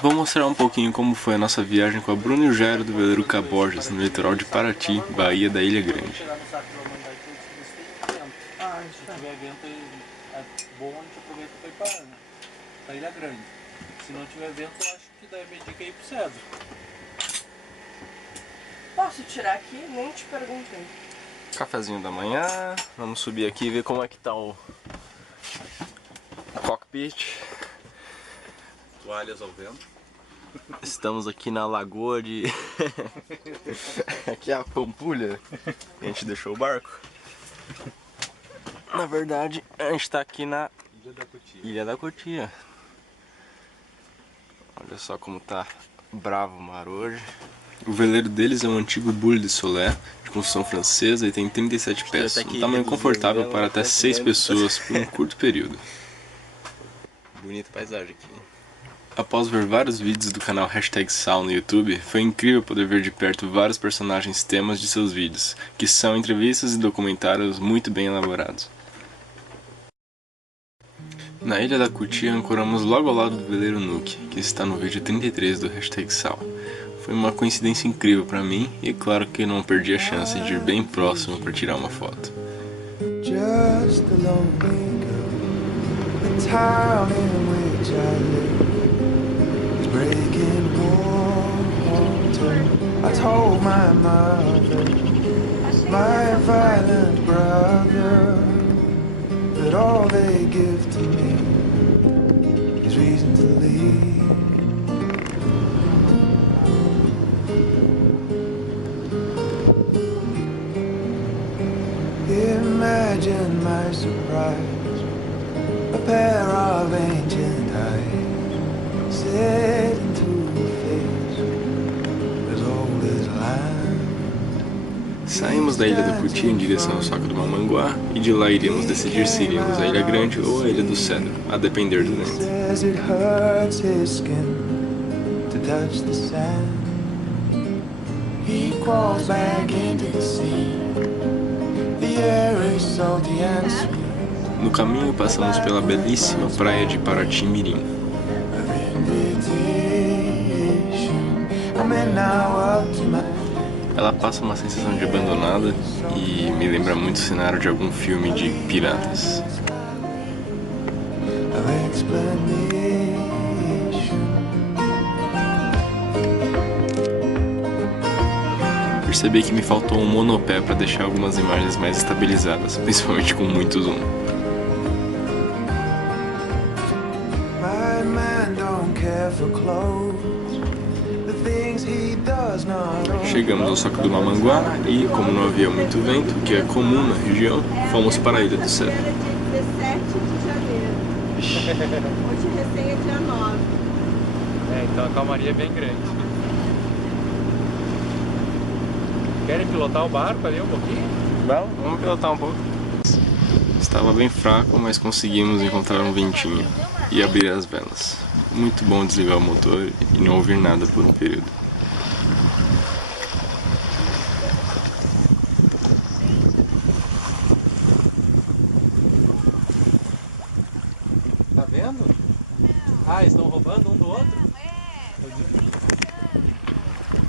Vou mostrar um pouquinho como foi a nossa viagem com a Bruna e o Jairo do veleiro Caborjas, no litoral de Paraty, Bahia da Ilha Grande. Se tiver vento é bom, a gente aproveita para ir para Ilha Grande. Se não tiver vento, eu acho que deve ir de ir pro Cedro. Posso tirar aqui? Nem te perguntei. Cafezinho da manhã, vamos subir aqui e ver como é que tá o cockpit. Toalhas ao vento. Estamos aqui na lagoa de... Aqui é a Pampulha, a gente deixou o barco. Na verdade, a gente tá aqui na Ilha da Cotia. Olha só como tá bravo o mar hoje. O veleiro deles é um antigo Bule de Solé, de construção francesa, e tem 37 pés, um tamanho confortável para até 6 pessoas por um curto período. Bonita paisagem aqui. Após ver vários vídeos do canal #Sal no YouTube, foi incrível poder ver de perto vários personagens temas de seus vídeos, que são entrevistas e documentários muito bem elaborados. Na Ilha da Cotia ancoramos logo ao lado do veleiro Nuke, que está no vídeo 33 do #Sal. Foi uma coincidência incrível para mim e é claro que não perdi a chance de ir bem próximo para tirar uma foto. I told my mother, my violent brother, that all they give to me is reason to leave. Imagine my surprise, a pair of ancient eyes set into Saímos da Ilha da Cotia em direção ao Soca do Mamanguá e de lá iríamos decidir se iríamos à Ilha Grande ou à Ilha do Cedro, a depender do vento. No caminho passamos pela belíssima praia de Paraty-Mirim. Ela passa uma sensação de abandonada e me lembra muito o cenário de algum filme de piratas. Percebi que me faltou um monopé para deixar algumas imagens mais estabilizadas, principalmente com muito zoom. Chegamos ao Soca do Mamanguá e, como não havia muito vento, que é comum na região, fomos para a Ilha do Cedro. 17 de janeiro. Hoje recém é dia 9. Então a calmaria é bem grande. Querem pilotar o barco ali um pouquinho? Vamos pilotar um pouco. Estava bem fraco, mas conseguimos encontrar um ventinho e abrir as velas. Muito bom desligar o motor e não ouvir nada por um período. Tá vendo? Ah, eles estão roubando um do outro?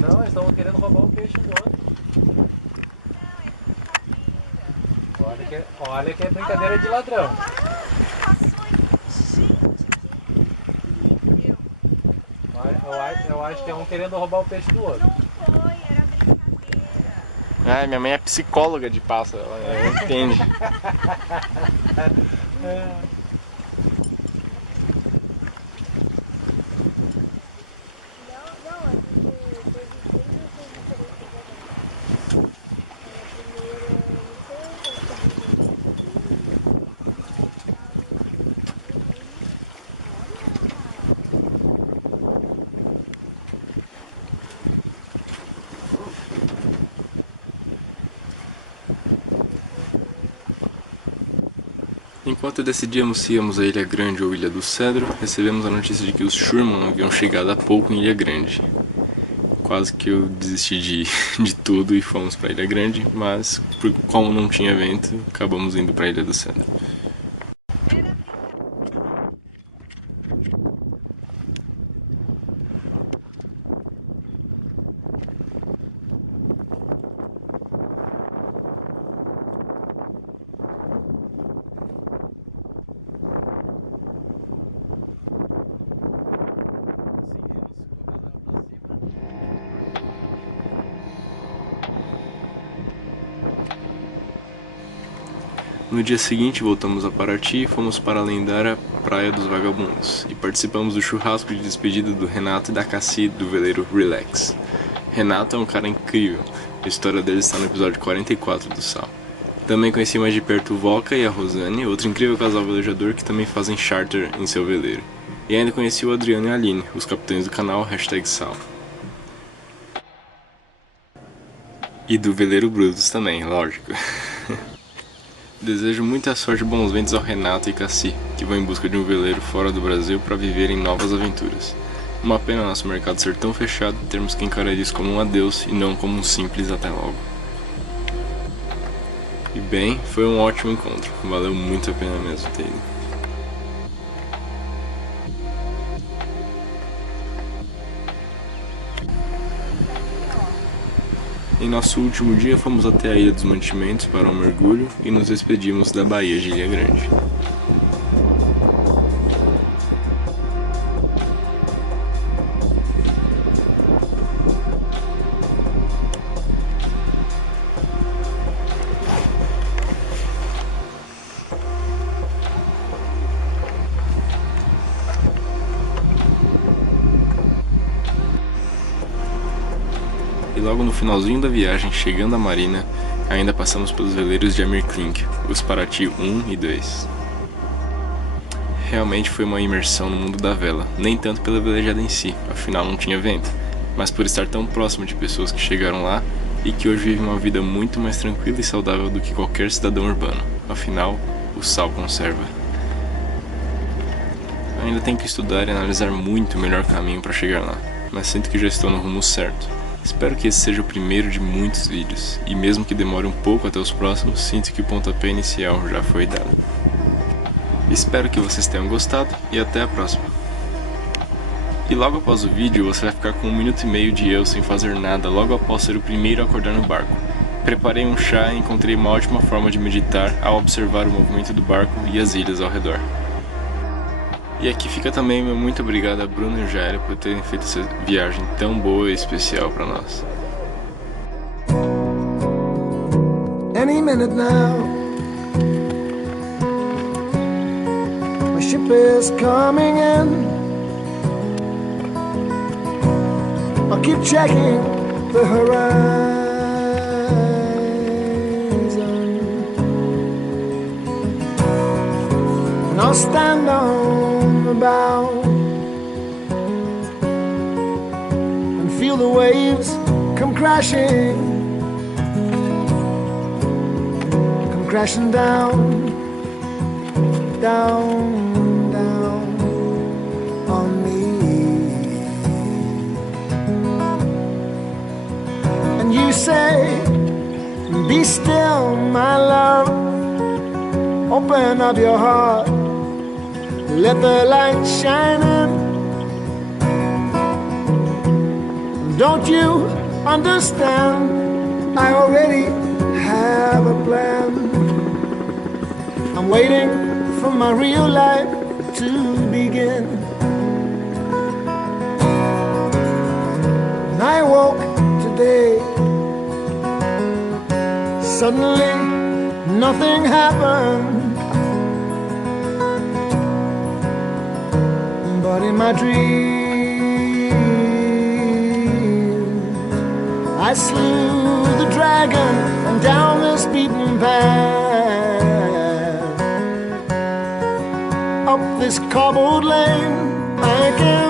Não, eles estão querendo roubar o peixe do outro. Olha que é brincadeira de ladrão. Eu acho que é um querendo roubar o peixe do outro. Não foi, era brincadeira. Ah, minha mãe é psicóloga de pássaro, ela entende. Enquanto decidíamos se íamos à Ilha Grande ou Ilha do Cedro, recebemos a notícia de que os Sherman haviam chegado há pouco em Ilha Grande. Quase que eu desisti de tudo e fomos para Ilha Grande, mas como não tinha vento, acabamos indo para Ilha do Cedro. No dia seguinte voltamos a Paraty e fomos para a lendária Praia dos Vagabundos e participamos do churrasco de despedida do Renato e da Cassi do veleiro Relax. Renato é um cara incrível, a história dele está no episódio 44 do Sal. Também conheci mais de perto o Volca e a Rosane, outro incrível casal velejador que também fazem charter em seu veleiro. E ainda conheci o Adriano e a Aline, os capitães do canal #Sal. E do veleiro Brutus também, lógico. Desejo muita sorte e bons ventos ao Renato e Cassi, que vão em busca de um veleiro fora do Brasil para viverem novas aventuras. Uma pena nosso mercado ser tão fechado e termos que encarar isso como um adeus e não como um simples até logo. E bem, foi um ótimo encontro, valeu muito a pena mesmo ter ido. Em nosso último dia fomos até a Ilha dos Mantimentos para um mergulho e nos despedimos da Baía de Ilha Grande. E logo no finalzinho da viagem, chegando à marina, ainda passamos pelos veleiros de Amir Klink, os Paraty 1 e 2. Realmente foi uma imersão no mundo da vela, nem tanto pela velejada em si, afinal não tinha vento, mas por estar tão próximo de pessoas que chegaram lá e que hoje vivem uma vida muito mais tranquila e saudável do que qualquer cidadão urbano, afinal, o sal conserva. Ainda tenho que estudar e analisar muito o melhor caminho para chegar lá, mas sinto que já estou no rumo certo. Espero que esse seja o primeiro de muitos vídeos, e mesmo que demore um pouco até os próximos, sinto que o pontapé inicial já foi dado. Espero que vocês tenham gostado, e até a próxima. E logo após o vídeo, você vai ficar com 1 minuto e meio de eu sem fazer nada logo após ser o primeiro a acordar no barco. Preparei um chá e encontrei uma ótima forma de meditar ao observar o movimento do barco e as ilhas ao redor. E aqui fica também meu muito obrigado a Bruno e Jairo por terem feito essa viagem tão boa e especial para nós. Any minute now, my ship is coming in. I'll keep checking the horizon, and I'll stand on the bow and feel the waves come crashing down, down, down on me. And you say, be still, my love. Open up your heart, let the light shine in. Don't you understand? I already have a plan. I'm waiting for my real life to begin. And I woke today, suddenly nothing happened. But in my dream, I slew the dragon, and down this beaten path, up this cobbled lane, I can